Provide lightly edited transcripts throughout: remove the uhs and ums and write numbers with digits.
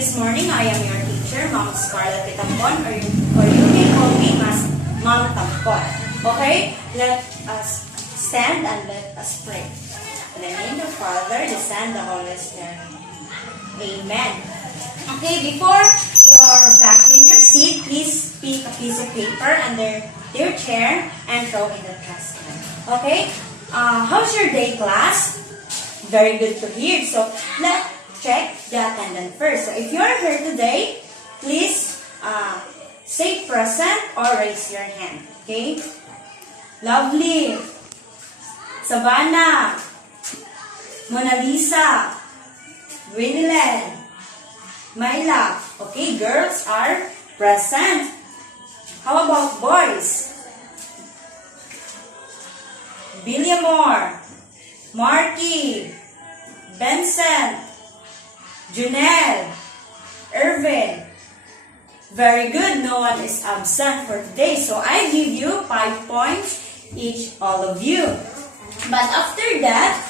this morning. I am your teacher, Ma'am Scarlett Tampon, or you may call me as Ma'am Tampon. Okay? Let us stand and let us pray. In the name of the Father, the Son, the Holy Spirit. Amen. Okay, before you're back in your seat, please pick a piece of paper under your chair and throw in the trash can. Okay? How's your day, class? Very good to hear. So, let's check the attendance first. So, if you're here today, please say present or raise your hand. Okay? Lovely. Savannah. Mona Lisa. Winnieland. Myla. Okay, girls are present. How about boys? Billiamore. Marky. Benson. Junelle. Irvin. Very good. No one is absent for today. So I give you 5 points each, all of you. But after that,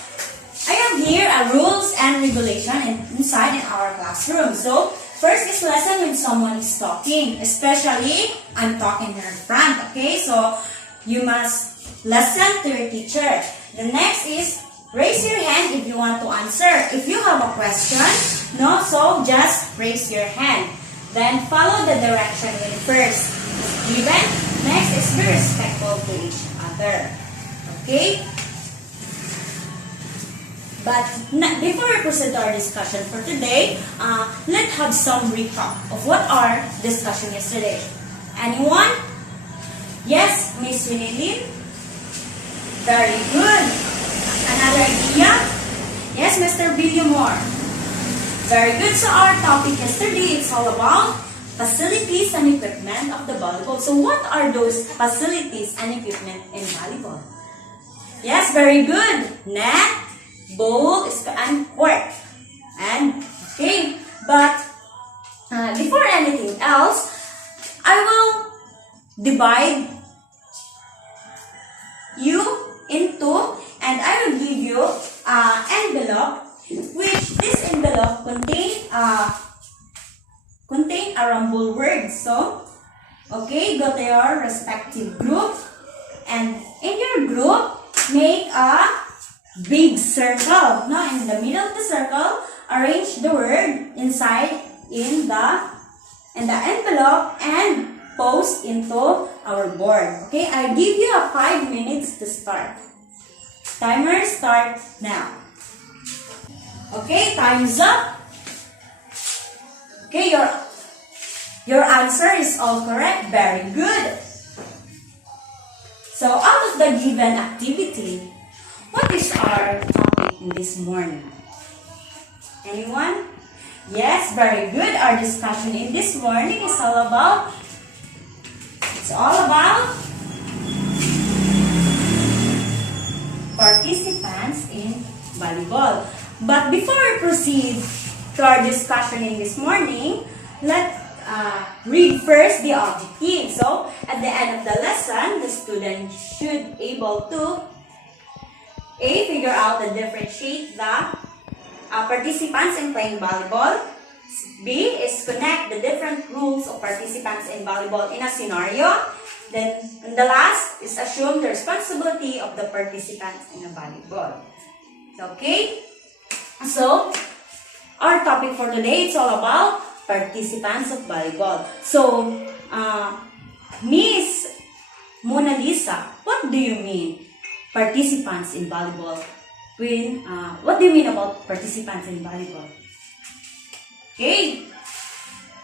I have here a rules and regulation inside in our classroom. So first is lesson when someone is talking. Especially, I'm talking here in front. Okay, so you must listen to your teacher. The next is raise your hand if you want to answer. If you have a question, no, so just raise your hand. Then follow the direction when first is given. Next is be respectful to each other. Okay? But before we proceed to our discussion for today, let's have some recap of what our discussion yesterday. Anyone? Yes, Miss Winnie. Very good. Another idea? Yes, Mr. Billiamore. Very good. So our topic yesterday is all about facilities and equipment of the volleyball. So what are those facilities and equipment in volleyball? Yes, very good. Net, ball, and court. And okay, but before anything else, I will divide you into, and I will give you an envelope, which this envelope contain a rumble word. So, okay, go to your respective group, and in your group, make a big circle. Now, in the middle of the circle, arrange the word inside in the envelope and post into our board. Okay, I give you a 5 minutes to start. Timer start now. Okay, time's up. Okay, your answer is all correct. Very good. So, out of the given activity, what is our topic in this morning? Anyone? Yes, very good. Our discussion in this morning is all about participants in volleyball. But before we proceed to our discussion in this morning, let's read first the objective. So, at the end of the lesson, the student should able to A. Figure out and differentiate the participants in playing volleyball. B. Is connect the different rules of participants in volleyball in a scenario. Then, the last is assume the responsibility of the participants in a volleyball. Okay? So, our topic for today is all about participants of volleyball. So, Miss Mona Lisa, what do you mean? Participants in volleyball. What do you mean about participants in volleyball? Okay,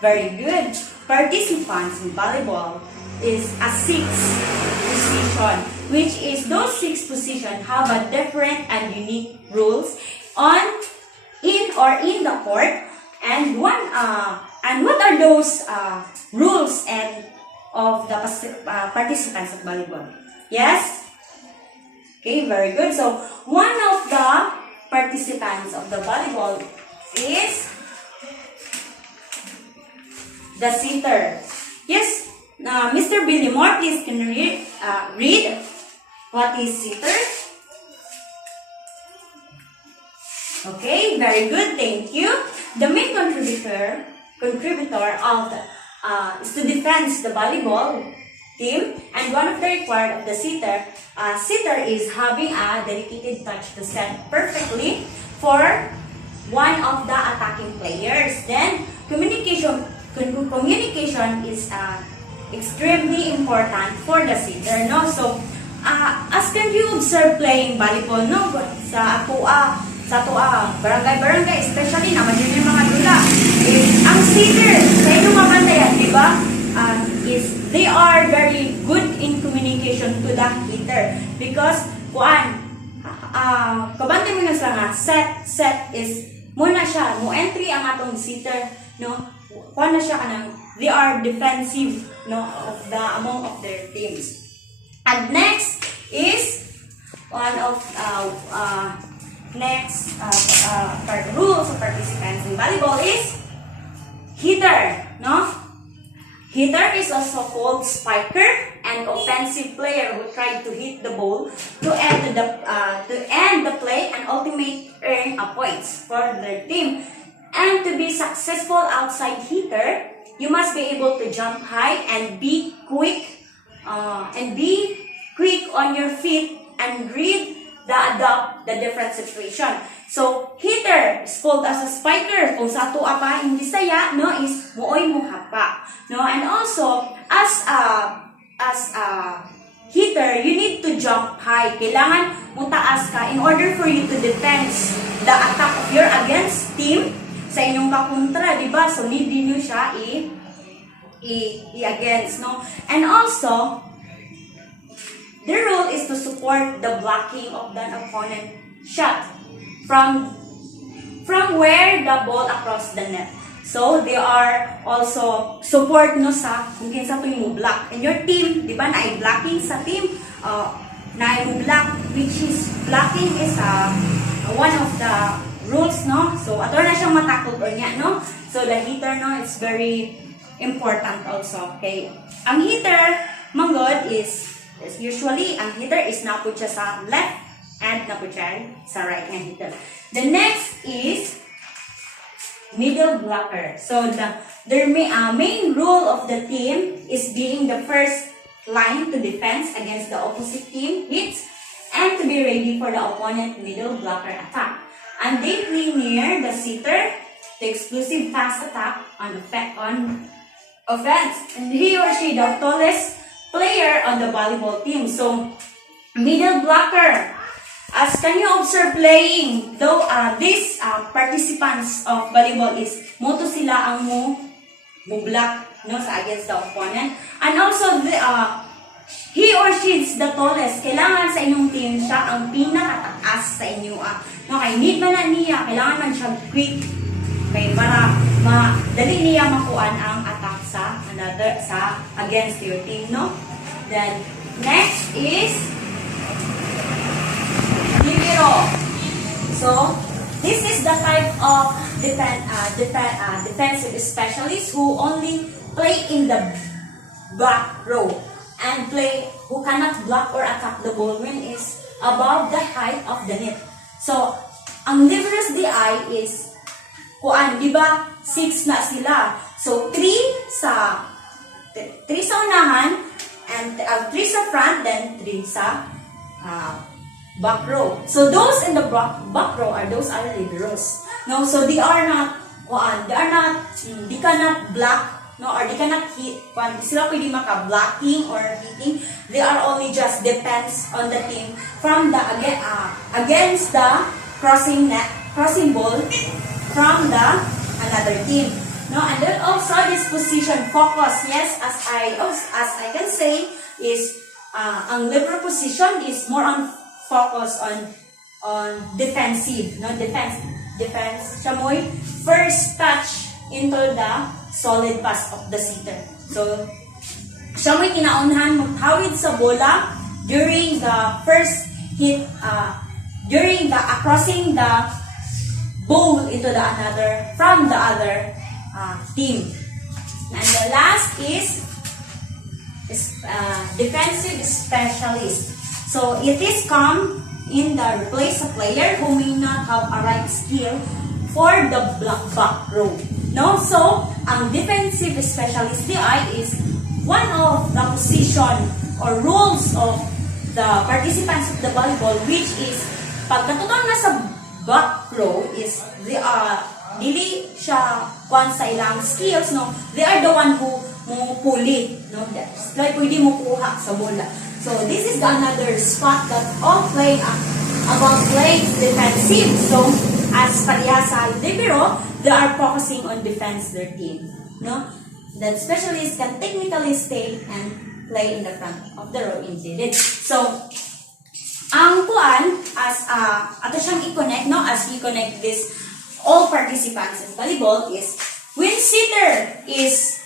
very good. Participants in volleyball is a 6 position, which is those 6 positions have a different and unique rules in the court. And what are those rules and of the participants of volleyball? Yes. Okay, very good. So, one of the participants of the volleyball is the sitter. Yes, Mr. Billiamore, please can you read what is sitter? Okay, very good. Thank you. The main contributor contributor of is to defend the volleyball team, and one of the required of the sitter is having a dedicated touch to set perfectly for one of the attacking players. Then communication is extremely important for the sitter, no? So as can you observe playing volleyball, no, sa barangay, especially naman yun yung mga dula, ang sitter sa inyong mabantayan, di ba, is they are very good in communication to the hitter, because kabante mo na nga set is muna siya mo entry ang atong sitter, no, na siya kanang they are defensive, no, of the among of their teams. And next is one of rules of participants in volleyball is hitter, no? Hitter is also called spiker, an offensive player who tried to hit the ball to end the play and ultimately earn a points for their team. And to be successful outside hitter, you must be able to jump high and be quick on your feet and read adapt the different situation. So, hitter is called as a spiker. Kung sa tuwa pa in Bisaya, no, is muoy mo hapa. No, and also, as a hitter, you need to jump high. Kailangan mo taas ka in order for you to defend the attack of your against team sa inyong kakontra, di ba? So, need din nyo siya i-against, no? And also, the rule is to support the blocking of the opponent shot from where the ball across the net. So, they are also support no sa kung kinsa to yung block. In your team, di ba, na-blocking sa team, na-block, which is blocking is one of the rules, no? So, ato na siyang matakot o niya, no? So, the hitter, no, it's very important also, okay? Ang hitter, manggod, is usually, ang hitter is napod siya sa left and napod siya sa right na hitter. The next is middle blocker. So, their main role of the team is being the first line to defense against the opposite team hits and to be ready for the opponent middle blocker attack. And they play near the sitter to exclusive fast attack on offense. And he or she the tallest player on the volleyball team. So, middle blocker. As can you observe playing, though these participants of volleyball is moto sila ang mo block, no, sa against the opponent. And also, he or she is the tallest. Kailangan sa inyong team siya ang pinakataas sa inyo. No, kay need man na niya, kailangan man siya quick. Okay, para madali niya makuhaan ang attack sa against your team, no? Then, next is libero. So, this is the type of defensive specialist who only play in the back row and who cannot block or attack the ball when is above the height of the net. So, ang libero's DI is di ba 6 na sila. So, 3 sa unahan and 3 sa front, then 3 sa back row. So those in the back row those are liberos. No, so they cannot block, no, or they cannot hit. Sila pwede maka-blocking or hitting. They are only just depends on the team from the against the crossing ball from the another team. No, and then also this position focus. Yes, as I can say is ang libero position is more on focus on defensive, no, defense siya mo'y first touch into the solid pass of the sitter. So siya mo'y kinaunhan maghawid sa bola during the first hit, during the crossing the ball into the from the other team. And the last is defensive specialist. So it is come in the replace a player who may not have a right skill for the back row. No, so ang defensive specialist DI is one of the position or roles of the participants of the volleyball, which is pagkatutunan na sa back row is they are dili siya kung sa ilang skills, no, they are the one who mo puli, no, like pwede mo kuha sa bola. So this is the another spot that all play about playing defensive. So as pariha sa libero, they are focusing on defense their team, no. That specialist can technically stay and play in the front of the row instead. So ang kuan as ato siyang i-connect, no, as we connect this all participants in volleyball is when sitter is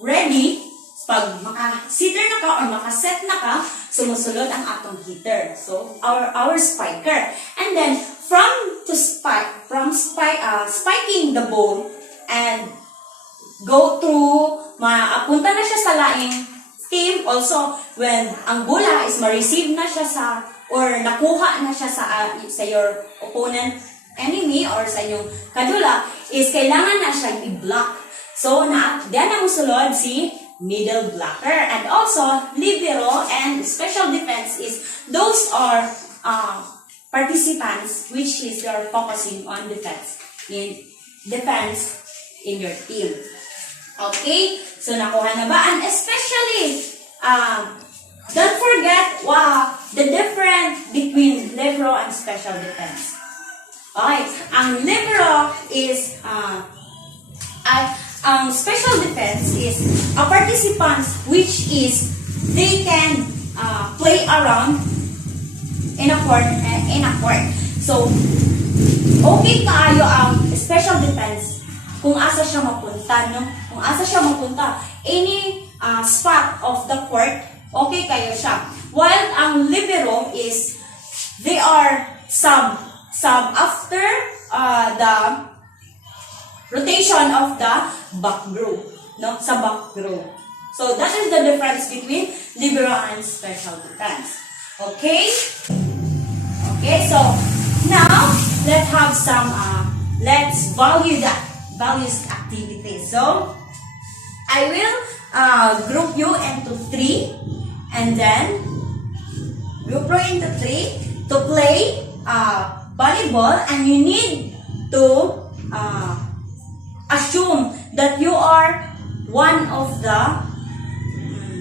ready, pag maka-sitter na ka or maka-set na ka, sumusunod ang atong hitter. So our spiker. And then spiking the ball and go through, maapunta na siya sa laing team. Also, when ang bola is ma-receive na siya sa, or nakuha na siya sa your opponent, enemy, or sa inyong kadula, is kailangan na siya i-block. So, diyan ang sulod si middle blocker. And also, libero and special defense is, those are participants which is they are focusing on defense in your team. Okay? So, nakuha na ba? And especially, don't forget the difference between libero and special defense. Okay, ang libero is, ang special defense is a participants which is they can play around in a court. So, okay kaayo ang special defense kung asa siya mapunta, no? Kung asa siya mapunta, any spot of the court, okay kayo siya. While ang libero is, they are sub after the rotation of the back row, no, sa back row. So that is the difference between libero and special defense. Okay? Okay, so now let's have some let's values activities. So I will group you into 3, and then group you into 3 to play volleyball, and you need to assume that you are one of the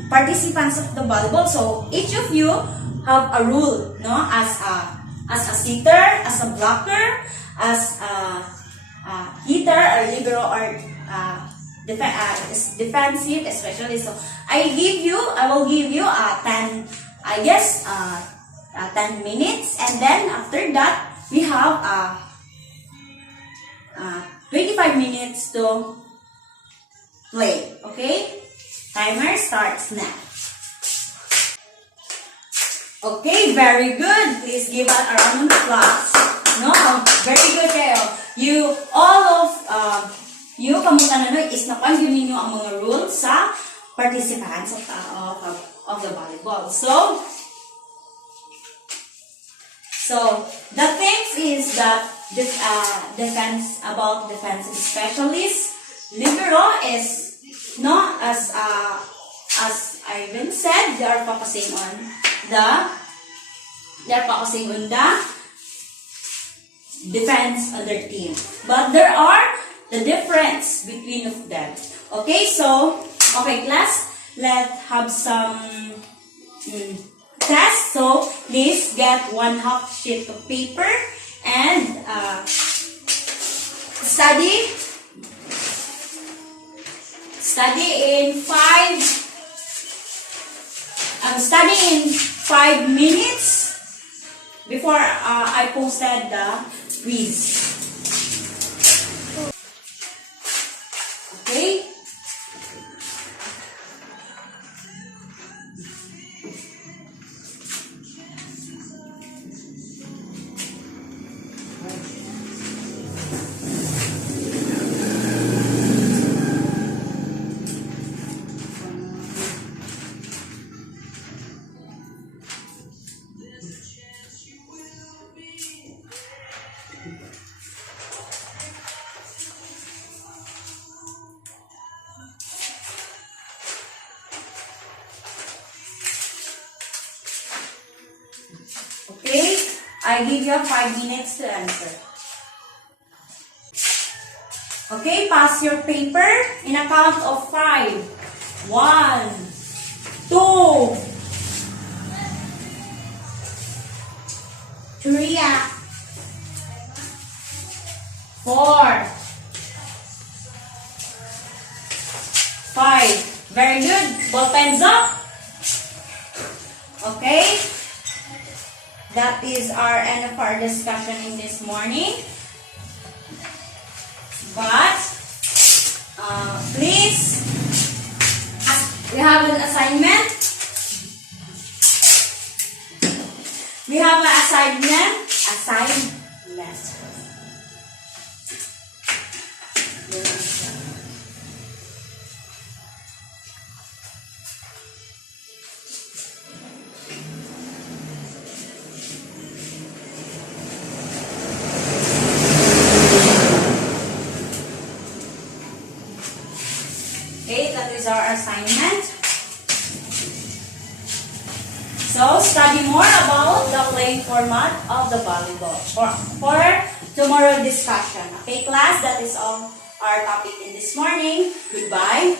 participants of the volleyball. So each of you have a role, no, as a sitter, as a blocker, as a hitter, or libero, or defensive, especially. So I will give you 10, I guess 10 minutes, and then after that we have 25 minutes to play. Okay? Timer starts now. Okay, very good. Please give us a round of applause. No, very good kayo. You kamusta na no, is napansin ninyo ang mga rules sa participants of the volleyball. So the thing is that this defensive specialist, libero is not as Ivan said, they are focusing on the defense of their team. But there are the difference between of them. Okay, so class, let's have some test. So please get 1/2 sheet of paper and study in 5 minutes before I posted the quiz. Okay? I give you 5 minutes to answer. Okay, pass your paper in a count of 5. 1, 2, 3, 4, 5. Very good. Ball pens up. Okay. That is our end of our discussion in this morning. But, please, we have an assignment. We have an assignment. Okay, that is our assignment. So, study more about the playing format of the volleyball for tomorrow discussion. Okay, class, that is all our topic in this morning. Goodbye.